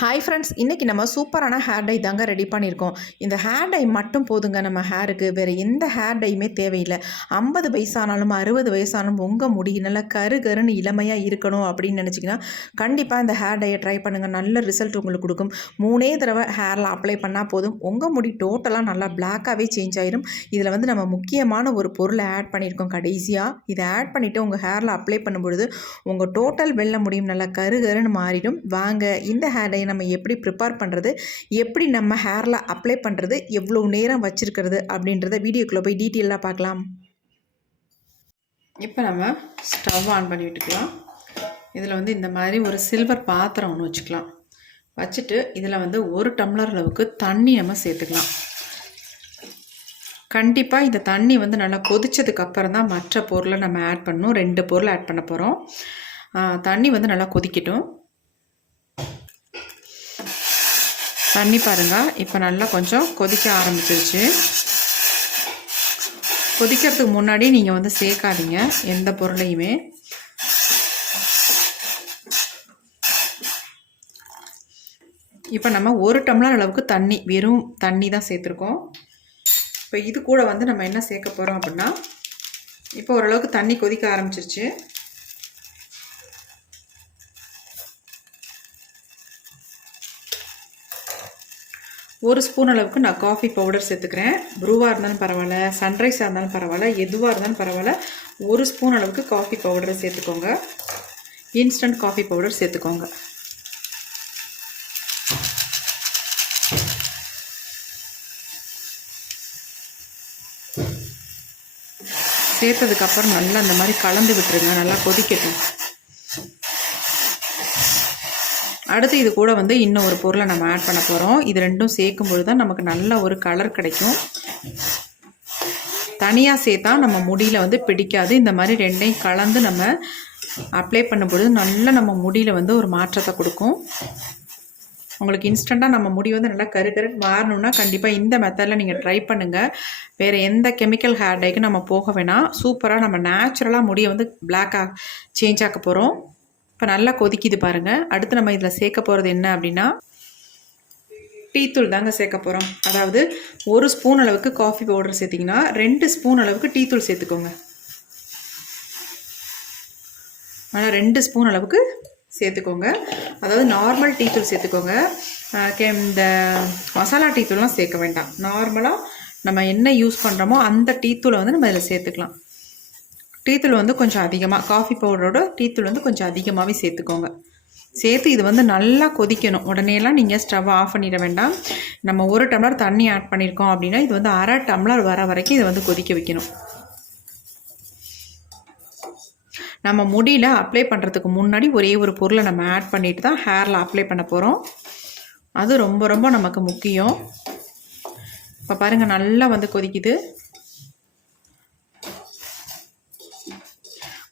Hi friends இன்றைக்கி நம்ம சூப்பரான ஹேர் டை தாங்க ரெடி பண்ணியிருக்கோம். இந்த ஹேர் டை மட்டும் போதுங்க நம்ம ஹேருக்கு வேறு எந்த ஹேர் டையுமே தேவையில்லை. ஐம்பது வயசானாலும் அறுபது வயசானாலும் உங்கள் முடி நல்லா கரு கருன்னு இளமையாக இருக்கணும் அப்படின்னு நினச்சிங்கன்னா கண்டிப்பாக இந்த ஹேர் டையை ட்ரை பண்ணுங்கள் நல்ல ரிசல்ட் உங்களுக்கு கொடுக்கும். மூணே தடவை ஹேரில் அப்ளை பண்ணால் போதும். உங்கள் முடி டோட்டலாக நல்லா பிளாக்காகவே சேஞ்ச் ஆயிரும். இதில் வந்து நம்ம முக்கியமான ஒரு பொருளை ஆட் பண்ணியிருக்கோம். கடைசியாக இதை ஆட் பண்ணிவிட்டு உங்கள் ஹேரில் அப்ளை பண்ணும்பொழுது உங்கள் டோட்டல் வெள்ள முடியும். நல்லா கரு கருன்னு மாறிடும். வாங்க இந்த ஹேர் டை நம்ம எப்படி ப்ரிப்பேர் பண்ணுறது எப்படி நம்ம ஹேரில் அப்ளை பண்ணுறது எவ்வளோ நேரம் வச்சுருக்கிறது அப்படின்றத வீடியோக்குள்ளே போய் டீட்டெயிலாக பார்க்கலாம். இப்போ நம்ம ஸ்டவ் ஆன் பண்ணி விட்டுக்கலாம். இதில் வந்து இந்த மாதிரி ஒரு சில்வர் பாத்திரம் ஒன்று வச்சுக்கலாம். வச்சுட்டு இதில் வந்து ஒரு டம்ளர் அளவுக்கு தண்ணி நம்ம சேர்த்துக்கலாம். கண்டிப்பாக இந்த தண்ணி வந்து நல்லா கொதிச்சதுக்கு அப்புறம் தான் மற்ற பொருளை நம்ம ஆட் பண்ணணும். ரெண்டு பொருள் ஆட் பண்ண போகிறோம் தண்ணி வந்து நல்லா கொதிக்கட்டும். தண்ணி பாருங்கள் இப்போ நல்லா கொஞ்சம் கொதிக்க ஆரம்பிச்சிருச்சு. கொதிக்கிறதுக்கு முன்னாடி நீங்கள் வந்து சேர்க்காதீங்க எந்த பொருளையுமே. இப்போ நம்ம ஒரு டம்ளர் அளவுக்கு தண்ணி வெறும் தண்ணி தான் சேர்த்துருக்கோம். இப்போ இது கூட வந்து நம்ம என்ன சேர்க்க போகிறோம் அப்படின்னா இப்போ ஓரளவுக்கு தண்ணி கொதிக்க ஆரம்பிச்சிருச்சு. ஒரு ஸ்பூன் அளவுக்கு நான் காஃபி பவுடர் சேர்த்துக்கிறேன். ப்ரூவாக இருந்தாலும் பரவாயில்ல சன்ரைஸாக இருந்தாலும் பரவாயில்ல எதுவாக இருந்தாலும் பரவாயில்ல. ஒரு ஸ்பூன் அளவுக்கு காஃபி பவுடரை சேர்த்துக்கோங்க. இன்ஸ்டன்ட் காஃபி பவுடர் சேர்த்துக்கோங்க. சேர்த்ததுக்கப்புறம் நல்லா அந்த மாதிரி கலந்து விட்டுருங்க. நல்லா கொதிக்கட்டும். அடுத்து இது கூட வந்து இன்னும் ஒரு பொருளை நம்ம ஆட் பண்ண போகிறோம் இது ரெண்டும் சேர்க்கும் பொழுது தான் நமக்கு நல்ல ஒரு கலர் கிடைக்கும். தனியாக சேர்த்தா நம்ம முடியில் வந்து பிடிக்காது. இந்த மாதிரி ரெண்டையும் கலந்து நம்ம அப்ளை பண்ணும்பொழுது நல்லா நம்ம முடியில் வந்து ஒரு மாற்றத்தை கொடுக்கும். உங்களுக்கு இன்ஸ்டண்ட்டாக நம்ம முடி வந்து நல்லா கரு கரு மாறணும்னா கண்டிப்பாக இந்த மெத்தடில் நீங்கள் ட்ரை பண்ணுங்கள் வேறு எந்த கெமிக்கல் ஹேர்டேக்கும் நம்ம போக வேணாம். சூப்பராக நம்ம நேச்சுரலாக முடியை வந்து பிளாக்காக சேஞ்ச் ஆக்க போகிறோம் இப்போ நல்லா கொதிக்குது பாருங்கள் அடுத்து நம்ம இதில் சேர்க்க போகிறது என்ன அப்படின்னா டீத்தூள் தாங்க சேர்க்க போகிறோம் அதாவது ஒரு ஸ்பூன் அளவுக்கு காஃபி பவுடர் சேர்த்திங்கன்னா ரெண்டு ஸ்பூன் அளவுக்கு டீத்தூள் சேர்த்துக்கோங்க. ஆனால் ரெண்டு ஸ்பூன் அளவுக்கு சேர்த்துக்கோங்க. அதாவது நார்மல் டீத்தூள் சேர்த்துக்கோங்க. இந்த மசாலா டீத்தூள்லாம் சேர்க்க வேண்டாம். நார்மலாக நம்ம என்ன யூஸ் பண்ணுறோமோ அந்த டீத்தூளை வந்து நம்ம இதில் சேர்த்துக்கலாம். டீத்தூள் வந்து கொஞ்சம் அதிகமாக காஃபி பவுடரோட டீத்தூள் வந்து கொஞ்சம் அதிகமாகவே சேர்த்துக்கோங்க. சேர்த்து இது வந்து நல்லா கொதிக்கணும். உடனேலாம் நீங்கள் ஸ்டவ்வை ஆஃப் பண்ணிட வேண்டாம். நம்ம ஒரு டம்ளர் தண்ணி ஆட் பண்ணியிருக்கோம் அப்படின்னா இது வந்து அரை டம்ளர் வர வரைக்கும் இதை வந்து கொதிக்க வைக்கணும். நம்ம முடியில் அப்ளை பண்ணுறதுக்கு முன்னாடி ஒரே ஒரு பொருளை நம்ம ஆட் பண்ணிட்டு தான் ஹேரில் அப்ளை பண்ண போகிறோம் அது ரொம்ப ரொம்ப நமக்கு முக்கியம். இப்போ பாருங்கள் நல்லா வந்து கொதிக்குது.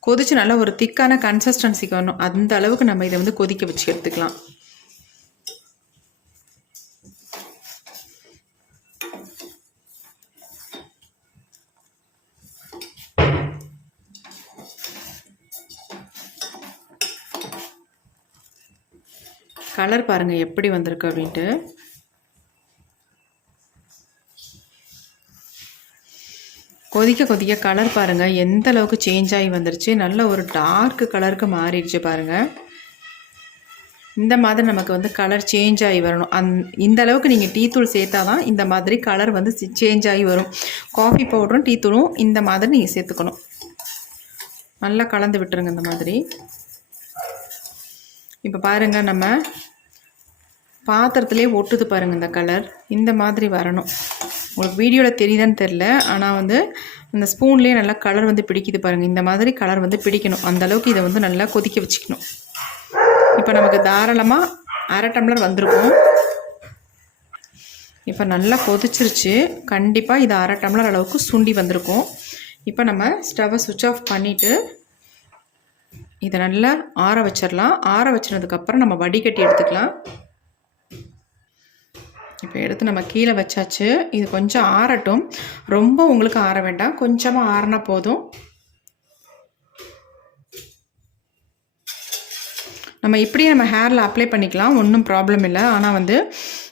கொதிச்சு நல்லா ஒரு திக்கான கன்சிஸ்டன்சிக்கு வரணும். அந்த அளவுக்கு நம்ம இதை வந்து கொதிக்க வச்சு எடுத்துக்கலாம். கலர் பாருங்கள் எப்படி வந்திருக்கு அப்படின்ட்டு. கொதிக்க கொதிக்க கலர் பாருங்கள் எந்த அளவுக்கு சேஞ்ச் ஆகி வந்துருச்சு. நல்ல ஒரு டார்க் கலருக்கு மாறிடுச்சு பாருங்கள் இந்த மாதிரி நமக்கு வந்து கலர் சேஞ்ச் ஆகி வரணும். அந் இந்த அளவுக்கு நீங்கள் டீ தூள் சேர்த்தா தான் இந்த மாதிரி கலர் வந்து சேஞ்ச் ஆகி வரும். காஃபி பவுடரும் டீ தூளும் இந்த மாதிரி நீங்கள் சேர்த்துக்கணும். நல்லா கலந்து விட்டுருங்க இந்த மாதிரி. இப்போ பாருங்கள் நம்ம பாத்திரத்துலேயே ஒட்டுது பாருங்கள் இந்த கலர் இந்த மாதிரி வரணும். உங்களுக்கு வீடியோவில் தெரியுதான்னு தெரில ஆனால் வந்து அந்த ஸ்பூன்லேயே நல்லா கலர் வந்து பிடிக்குது பாருங்கள் இந்த மாதிரி கலர் வந்து பிடிக்கணும். அந்தளவுக்கு இதை வந்து நல்லா கொதிக்க வச்சுக்கணும். இப்போ நமக்கு தாராளமாக அரை டம்ளர் வந்திருக்கும். இப்போ நல்லா கொதிச்சிருச்சு. கண்டிப்பாக இது அரை டம்ளர் அளவுக்கு சுண்டி வந்திருக்கும். இப்போ நம்ம ஸ்டவ்வை சுவிட்ச் ஆஃப் பண்ணிவிட்டு இதை நல்லா ஆற வச்சிடலாம். ஆற வச்சினதுக்கப்புறம் நம்ம வடிகட்டி எடுத்துக்கலாம். இப்போ எடுத்து நம்ம கீழே வச்சாச்சு. இது கொஞ்சம் ஆறட்டும். ரொம்ப உங்களுக்கு ஆற வேண்டாம். கொஞ்சமாக ஆறினா போதும். நம்ம இப்படியே நம்ம ஹேரில் அப்ளை பண்ணிக்கலாம். ஒன்றும் ப்ராப்ளம் இல்லை. ஆனால் வந்து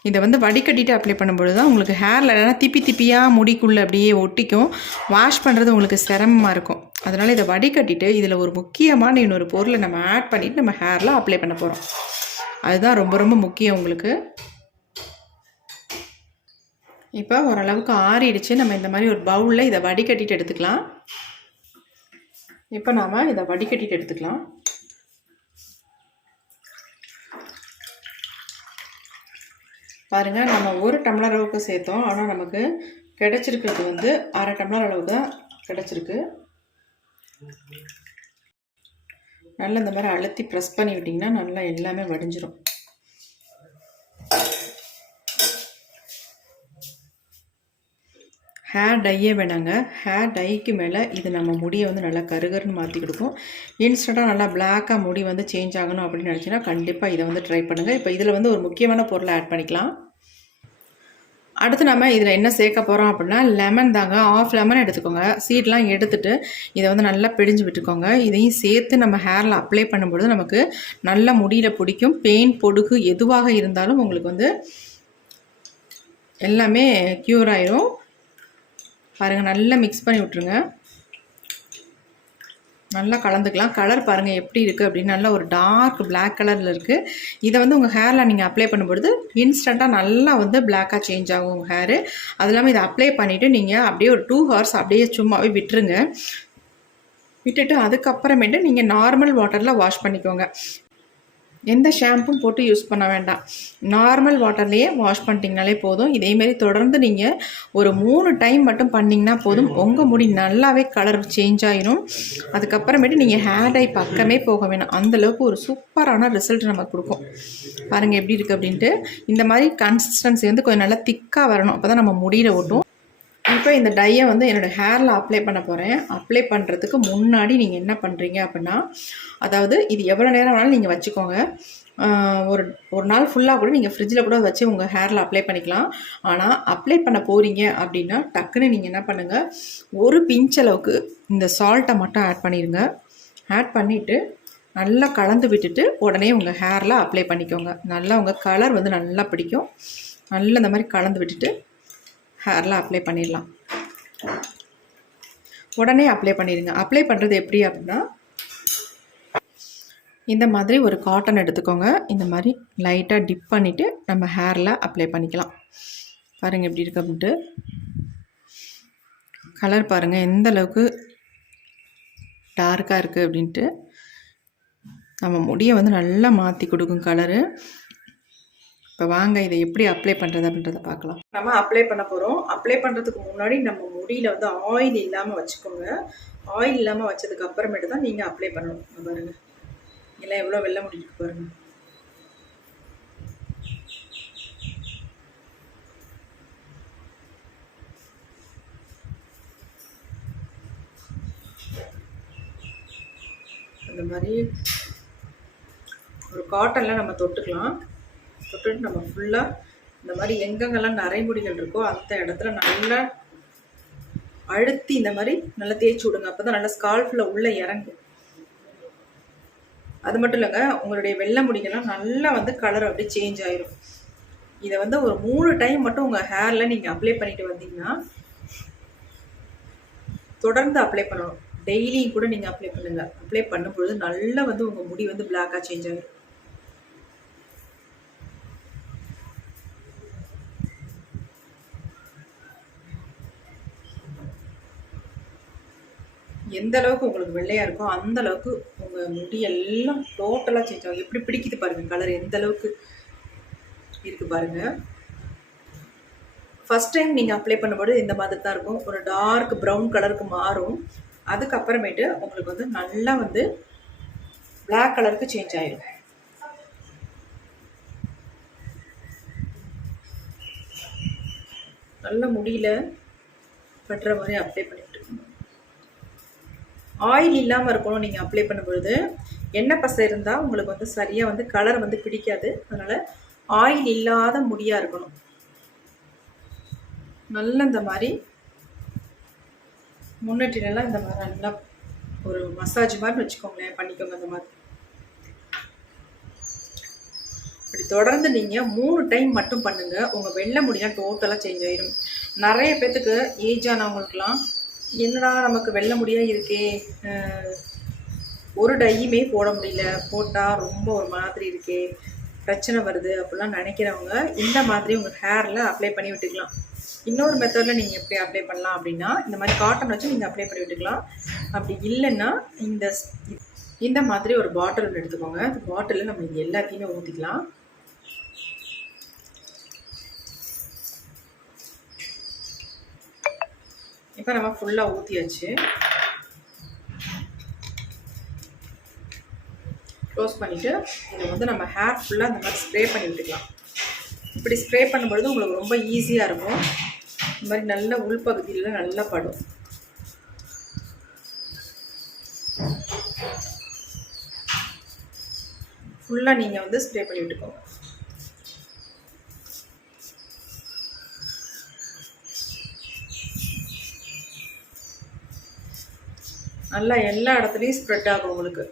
இதை வந்து வடிகட்டிட்டு அப்ளை பண்ணும்பொழுது தான் உங்களுக்கு ஹேரில் இல்லைனா திப்பி திப்பியாக முடிக்குள்ளே அப்படியே ஒட்டிக்கும். வாஷ் பண்ணுறது உங்களுக்கு சிரமமாக இருக்கும். அதனால் இதை வடிகட்டிட்டு இதில் ஒரு முக்கியமான இன்னொரு பொருளை நம்ம ஆட் பண்ணிவிட்டு நம்ம ஹேரில் அப்ளை பண்ண போகிறோம் அதுதான் ரொம்ப ரொம்ப முக்கியம் உங்களுக்கு. இப்போ ஓரளவுக்கு ஆறிடுச்சு. நம்ம இந்த மாதிரி ஒரு பவுலில் இதை வடிகட்டிட்டு எடுத்துக்கலாம். இப்போ நாம் இதை வடிகட்டிட்டு எடுத்துக்கலாம். பாருங்கள் நம்ம ஒரு டம்ளர் அளவுக்கு சேர்த்தோம். ஆனால் நமக்கு கிடச்சிருக்கிறது வந்து அரை டம்ளர் அளவு தான் கிடச்சிருக்கு. நல்லா இந்த மாதிரி அழுத்தி ப்ரெஸ் பண்ணி விட்டிங்கன்னா நல்லா எல்லாமே வடிஞ்சிரும். ஹேர் டையே வேணாங்க. ஹேர் டைக்கு மேலே இது நம்ம முடியை வந்து நல்லா கருகருன்னு மாற்றி கொடுக்கும் இன்ஸ்டண்ட்டாக நல்லா பிளாக்காக முடி வந்து சேஞ்ச் ஆகணும் அப்படின்னு நினச்சின்னா கண்டிப்பாக இதை வந்து ட்ரை பண்ணுங்கள் இப்போ இதில் வந்து ஒரு முக்கியமான பொருளை ஆட் பண்ணிக்கலாம். அடுத்து நம்ம இதில் என்ன சேர்க்க போகிறோம் அப்படின்னா லெமன் தாங்க. ஆஃப் லெமன் எடுத்துக்கோங்க. சீட்லாம் எடுத்துட்டு இதை வந்து நல்லா பிழிஞ்சு விட்டுக்கோங்க. இதையும் சேர்த்து நம்ம ஹேரில் அப்ளை பண்ணும்பொழுது நமக்கு நல்ல முடியில் பிடிக்கும். பெயின் பொடுகு எதுவாக இருந்தாலும் உங்களுக்கு வந்து எல்லாமே க்யூர் ஆயிரும். பாருங்கள் நல்லா மிக்ஸ் பண்ணி விட்ருங்க நல்லா கலந்துக்கலாம். கலர் பாருங்கள் எப்படி இருக்குது அப்படின்னு. நல்லா ஒரு டார்க் பிளாக் கலரில் இருக்குது இதை வந்து உங்கள் ஹேரில் நீங்கள் அப்ளை பண்ணும்பொழுது இன்ஸ்டண்ட்டாக நல்லா வந்து பிளாக்காக சேஞ்ச் ஆகும் உங்கள் ஹேரு அது இல்லாமல் இதை அப்ளை பண்ணிவிட்டு நீங்கள் அப்படியே ஒரு டூ ஹவர்ஸ் அப்படியே சும்மாவே விட்டுருங்க. விட்டுட்டு அதுக்கப்புறமேட்டு நீங்கள் நார்மல் வாட்டரில் வாஷ் பண்ணிக்கோங்க. எந்த ஷாம்பும் போட்டு யூஸ் பண்ண வேண்டாம். நார்மல் வாட்டர்லேயே வாஷ் பண்ணிட்டீங்கனாலே போதும். இதேமாரி தொடர்ந்து நீங்கள் ஒரு மூணு டைம் மட்டும் பண்ணிங்கன்னா போதும். உங்கள் முடி நல்லாவே கலர் சேஞ்ச் ஆகிரும் அதுக்கப்புறமேட்டு நீங்கள் ஹேர் டை பக்கமே போக வேணாம். அந்தளவுக்கு ஒரு சூப்பரான ரிசல்ட் நமக்கு கொடுக்கும். பாருங்கள் எப்படி இருக்குது அப்படின்ட்டு. இந்த மாதிரி கன்சிஸ்டன்சி வந்து கொஞ்சம் நல்லா திக்காக வரணும். அப்போ தான் நம்ம முடியில் ஓட்டும் இப்போ இந்த டையை வந்து என்னோடய ஹேரில் அப்ளை பண்ண போகிறேன் அப்ளை பண்ணுறதுக்கு முன்னாடி நீங்கள் என்ன பண்ணுறீங்க அப்படின்னா அதாவது இது எவ்வளோ நேரம் வேணாலும் நீங்கள் வச்சுக்கோங்க. ஒரு ஒரு நாள் ஃபுல்லாக கூட நீங்கள் ஃப்ரிட்ஜில் கூட வச்சு உங்கள் ஹேரில் அப்ளை பண்ணிக்கலாம். ஆனால் அப்ளை பண்ண போகிறீங்க அப்படின்னா டக்குன்னு நீங்கள் என்ன பண்ணுங்கள் ஒரு பிஞ்ச் அளவுக்கு இந்த சால்ட்டை மட்டும் ஆட் பண்ணிடுங்க ஆட் பண்ணிவிட்டு நல்லா கலந்து விட்டுட்டு உடனே உங்கள் ஹேரில் அப்ளை பண்ணிக்கோங்க. நல்லா உங்கள் கலர் வந்து நல்லா பிடிக்கும். நல்லா இந்த மாதிரி கலந்து விட்டுட்டு ஹேரில் அப்ளை பண்ணிடலாம். உடனே அப்ளை பண்ணிடுங்க. அப்ளை பண்ணுறது எப்படி அப்படின்னா இந்த மாதிரி ஒரு காட்டன் எடுத்துக்கோங்க. இந்த மாதிரி லைட்டாக டிப் பண்ணிவிட்டு நம்ம ஹேரில் அப்ளை பண்ணிக்கலாம். பாருங்கள் எப்படி இருக்கு அப்படின்ட்டு. கலர் பாருங்கள் எந்த அளவுக்கு டார்க்காக இருக்குது அப்படின்ட்டு. நம்ம முடியை வந்து நல்லா மாற்றி கொடுக்கும் கலரு இப்போ வாங்க இதை எப்படி அப்ளை பண்ணுறது அப்படின்றத பார்க்கலாம். நம்ம அப்ளை பண்ண போகிறோம் அப்ளை பண்ணுறதுக்கு முன்னாடி நம்ம முடியில் வந்து ஆயில் இல்லாமல் வச்சுக்கோங்க. ஆயில் இல்லாமல் வச்சதுக்கு அப்புறமேட்டு தான் நீங்கள் அப்ளை பண்ணணும். பாருங்கள் எல்லாம் எவ்வளோ வெள்ள முடிக்கு பாருங்கள் அந்த மாதிரி ஒரு காட்டனில் நம்ம தொட்டுக்கலாம். தொட்டுட்டு நம்ம ஃபுல்லாக இந்த மாதிரி எங்கெங்கெல்லாம் நரைமுடிகள் இருக்கோ அந்த இடத்துல நல்லா அழுத்தி இந்த மாதிரி நல்லா தேய்ச்சி விடுங்க. அப்போ தான் நல்லா ஸ்கால்ஃபில் உள்ளே இறங்கும். அது மட்டும் இல்லைங்க உங்களுடைய வெள்ளை முடிகள்லாம் நல்லா வந்து கலர் அப்படியே சேஞ்ச் ஆயிரும். இதை வந்து ஒரு மூணு டைம் மட்டும் உங்கள் ஹேரில் நீங்கள் அப்ளை பண்ணிட்டு வந்தீங்கன்னா தொடர்ந்து அப்ளை பண்ணணும். டெய்லியும் கூட நீங்கள் அப்ளை பண்ணுங்கள் அப்ளை பண்ணும்பொழுது நல்லா வந்து உங்கள் முடி வந்து பிளாக்காக சேஞ்ச் ஆகிடும் எந்த அளவுக்கு உங்களுக்கு வெள்ளையாக இருக்கோ அந்த அளவுக்கு உங்கள் முடி எல்லாம் டோட்டலாக சேஞ்ச் ஆகும். எப்படி பிடிக்குது பாருங்கள் கலர் எந்த அளவுக்கு இருக்குது பாருங்கள் ஃபஸ்ட் டைம் நீங்கள் அப்ளை பண்ணும்போது இந்த மாதிரி தான் இருக்கும். ஒரு டார்க் ப்ரௌன் கலருக்கு மாறும். அதுக்கப்புறமேட்டு உங்களுக்கு வந்து நல்லா வந்து பிளாக் கலருக்கு சேஞ்ச் ஆகிடும் நல்ல முடியல பட்டுற மாதிரி அப்ளை பண்ணி ஆயில் இல்லாமல் இருக்கணும் நீங்கள் அப்ளை பண்ணும்பொழுது. எண்ணெய் பசை இருந்தால் உங்களுக்கு வந்து சரியாக வந்து கலர் வந்து பிடிக்காது. அதனால் ஆயில் இல்லாத முடியாக இருக்கணும். நல்ல இந்த மாதிரி முன்னேற்றினெல்லாம் இந்த மாதிரி நல்லா ஒரு மசாஜ் மாதிரி வச்சுக்கோங்களேன். பண்ணிக்கோங்க அந்த மாதிரி. இப்படி தொடர்ந்து நீங்கள் மூணு டைம் மட்டும் பண்ணுங்கள் உங்கள் வெள்ளை முடியெல்லாம் டோட்டலாக சேஞ்ச் ஆயிடும் நிறைய பேர்த்துக்கு ஏஜ் ஆனவங்களுக்குலாம் என்னடா நமக்கு வெள்ளை முடியாக இருக்கே? ஒரு டையுமே போட முடியல. போட்டால் ரொம்ப ஒரு மாதிரி இருக்கே. பிரச்சனை வருது அப்படிலாம் நினைக்கிறவங்க இந்த மாதிரி உங்கள் ஹேரில் அப்ளை பண்ணி விட்டுக்கலாம். இன்னொரு மெத்தடில் நீங்கள் எப்படி அப்ளை பண்ணலாம் அப்படின்னா இந்த மாதிரி காட்டன் வச்சு நீங்கள் அப்ளை பண்ணி விட்டுக்கலாம். அப்படி இல்லைன்னா இந்த ஸ்- இந்த மாதிரி ஒரு பாட்டில் ஒன்று எடுத்துக்கோங்க. அந்த பாட்டிலில் நம்ம இது எல்லாத்தையுமே ஊற்றிக்கலாம் இப்போ நம்ம ஃபுல்லாக ஊற்றியாச்சு க்ளோஸ் பண்ணிவிட்டு இதை வந்து நம்ம ஹேர் ஃபுல்லாக இந்த மாதிரி ஸ்ப்ரே பண்ணி விட்டுக்கலாம். இப்படி ஸ்ப்ரே பண்ணும்பொழுது உங்களுக்கு ரொம்ப ஈஸியாக இருக்கும். இந்த மாதிரி நல்ல உள்பகுதியில் நல்லா படும். ஃபுல்லாக நீங்கள் வந்து ஸ்ப்ரே பண்ணி விட்டுக்கோங்க. நல்லா எல்லா இடத்துலையும் ஸ்ப்ரெட் ஆகும் உங்களுக்கு.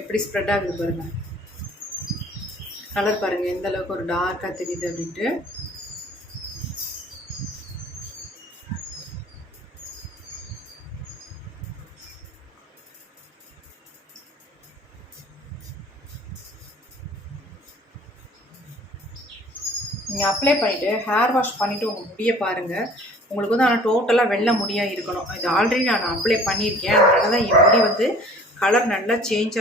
எப்படி ஸ்ப்ரெட் ஆகுது பாருங்க. கலர் பாருங்க எந்த அளவுக்கு ஒரு டார்க்காக தெரியுது அப்படின்ட்டு. அப்ளை பண்ணிவிட்டு ஹேர் வாஷ் பண்ணிவிட்டு உங்கள் முடியை பாருங்கள் உங்களுக்கு வந்து ஆனால் டோட்டலாக வெள்ளை முடியாக இருக்கணும். இது ஆல்ரெடி நான் அப்ளை பண்ணியிருக்கேன். அதனால தான் என் முடி வந்து கலர் நல்லா சேஞ்ச்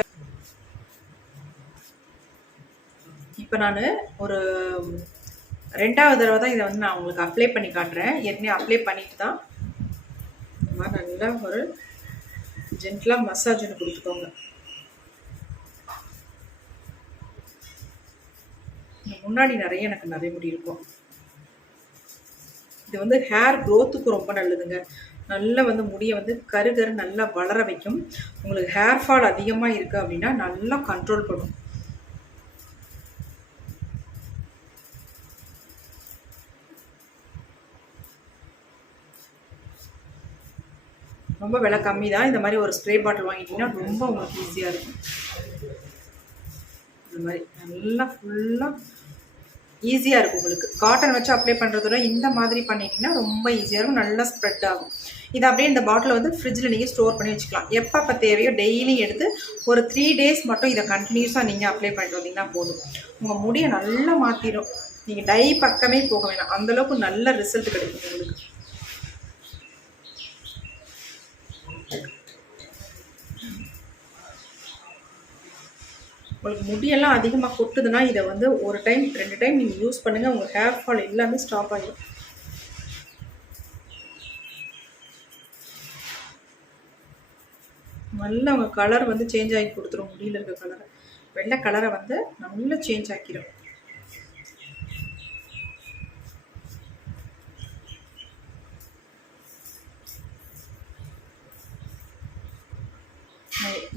இப்போ நான் ஒரு ரெண்டாவது தடவை தான் இதை வந்து நான் உங்களுக்கு அப்ளை பண்ணி காட்டுறேன். ஏற்கனவே அப்ளை பண்ணிட்டு தான். நல்லா ஒரு ஜென்டலாக மசாஜ் ஒன்று கொடுத்துக்கோங்க. முன்னாடி நிறைய எனக்கு நிறைய முடி இருக்கும். இது வந்து ஹேர் க்ரோத்துக்கு ரொம்ப நல்லதுங்க. நல்லா வந்து முடியை வந்து கரு கரு நல்லா வளர வைக்கும். உங்களுக்கு ஹேர் ஃபால் அதிகமாக இருக்குது அப்படின்னா நல்லா கண்ட்ரோல் பண்ணும். ரொம்ப விலை கம்மி தான். இந்த மாதிரி ஒரு ஸ்ப்ரே பாட்டில் வாங்கிட்டீங்கன்னா ரொம்ப உங்களுக்கு ஈஸியாக இருக்கும். இந்த மாதிரி நல்லா ஃபுல்லாக ஈஸியாக இருக்கும் உங்களுக்கு. காட்டன் வச்சு அப்ளை பண்ணுறதோட இந்த மாதிரி பண்ணிட்டீங்கன்னா ரொம்ப ஈஸியாக இருக்கும் நல்லா ஸ்ப்ரெட் ஆகும். இது அப்படியே இந்த பாட்டில் வந்து ஃப்ரிட்ஜில் நீங்கள் ஸ்டோர் பண்ணி வச்சுக்கலாம். எப்பப்போ தேவையோ டெய்லி எடுத்து ஒரு த்ரீ டேஸ் மட்டும் இதை கண்டினியூஸாக நீங்கள் அப்ளை பண்ணிட்டு வந்தீங்கன்னா போதும். உங்கள் முடியை நல்லா மாற்றிடும் நீங்கள் டை பக்கமே போக வேணாம். அந்தளவுக்கு நல்ல ரிசல்ட் கிடைக்கும் உங்களுக்கு. உங்களுக்கு முடியெல்லாம் அதிகமாக கொட்டுதுன்னா இதை வந்து ஒரு டைம் ரெண்டு டைம் நீங்கள் யூஸ் பண்ணுங்கள் உங்கள் ஹேர் ஃபால் எல்லாமே ஸ்டாப் ஆகிடும் நல்ல உங்கள் கலர் வந்து சேஞ்ச் ஆகி கொடுத்துரும். முடியல இருக்க கலரை வெள்ளை கலரை வந்து நல்லா சேஞ்ச் ஆக்கிடும்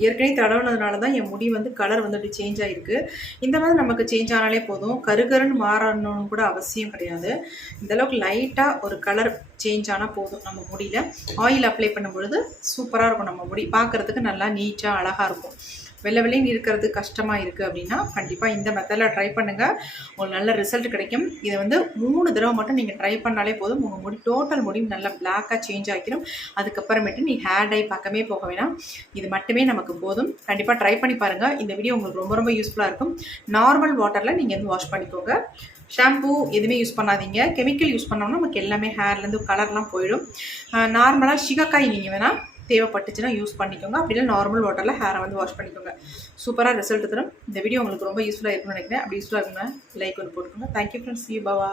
ஏற்கனவே தடவுனதுனால தான் என் முடி வந்து கலர் வந்து அப்படி சேஞ்ச் ஆகிருக்கு இந்த மாதிரி நமக்கு சேஞ்ச் ஆனாலே போதும். கருகருன்னு மாறணும்னு கூட அவசியம் கிடையாது. இந்த அளவுக்கு லைட்டாக ஒரு கலர் சேஞ்ச் ஆனால் போதும் நம்ம முடியல. ஆயில் அப்ளை பண்ணும் பொழுது சூப்பராக இருக்கும் நம்ம முடி. பார்க்குறதுக்கு நல்லா நீட்டாக அழகாக இருக்கும். வெள்ளை வெளியும் இருக்கிறது கஷ்டமாக இருக்குது அப்படின்னா கண்டிப்பாக இந்த மெத்தடில் ட்ரை பண்ணுங்கள் உங்களுக்கு நல்ல ரிசல்ட் கிடைக்கும். இதை வந்து மூணு தடவை மட்டும் நீங்கள் ட்ரை பண்ணாலே போதும். உங்கள் முடி டோட்டல் முடியும் நல்லா பிளாக்காக சேஞ்ச் ஆகிடும் அதுக்கப்புறமேட்டு நீ ஹேர் டை பக்கமே போக வேணாம். இது மட்டுமே நமக்கு போதும். கண்டிப்பாக ட்ரை பண்ணி பாருங்கள் இந்த வீடியோ உங்களுக்கு ரொம்ப ரொம்ப யூஸ்ஃபுல்லாக இருக்கும். நார்மல் வாட்டரில் நீங்கள் வந்து வாஷ் பண்ணிக்கோங்க. ஷாம்பூ எதுவுமே யூஸ் பண்ணாதீங்க. கெமிக்கல் யூஸ் பண்ணோம்னா நமக்கு எல்லாமே ஹேர்லேருந்து கலர்லாம் போயிடும். நார்மலாக சிகக்காய் நீங்கள் வேணால் தேவைப்பட்டுச்சுன்னா யூஸ் பண்ணிக்கோங்க. அப்படி நார்மல் வாட்டரில் ஹேரை வந்து வாஷ் பண்ணிக்கோங்க. சூப்பராக ரிசல்ட் தரும். இந்த வீடியோ உங்களுக்கு ரொம்ப யூஸ்ஃபுல்லாக இருக்கும்னு நினைக்கிறேன். அப்படி யூஸ்ஃபுல்லாக இருக்குங்க லைக் ஒன்று போட்டுக்கோங்க. Thank you friends you Bhava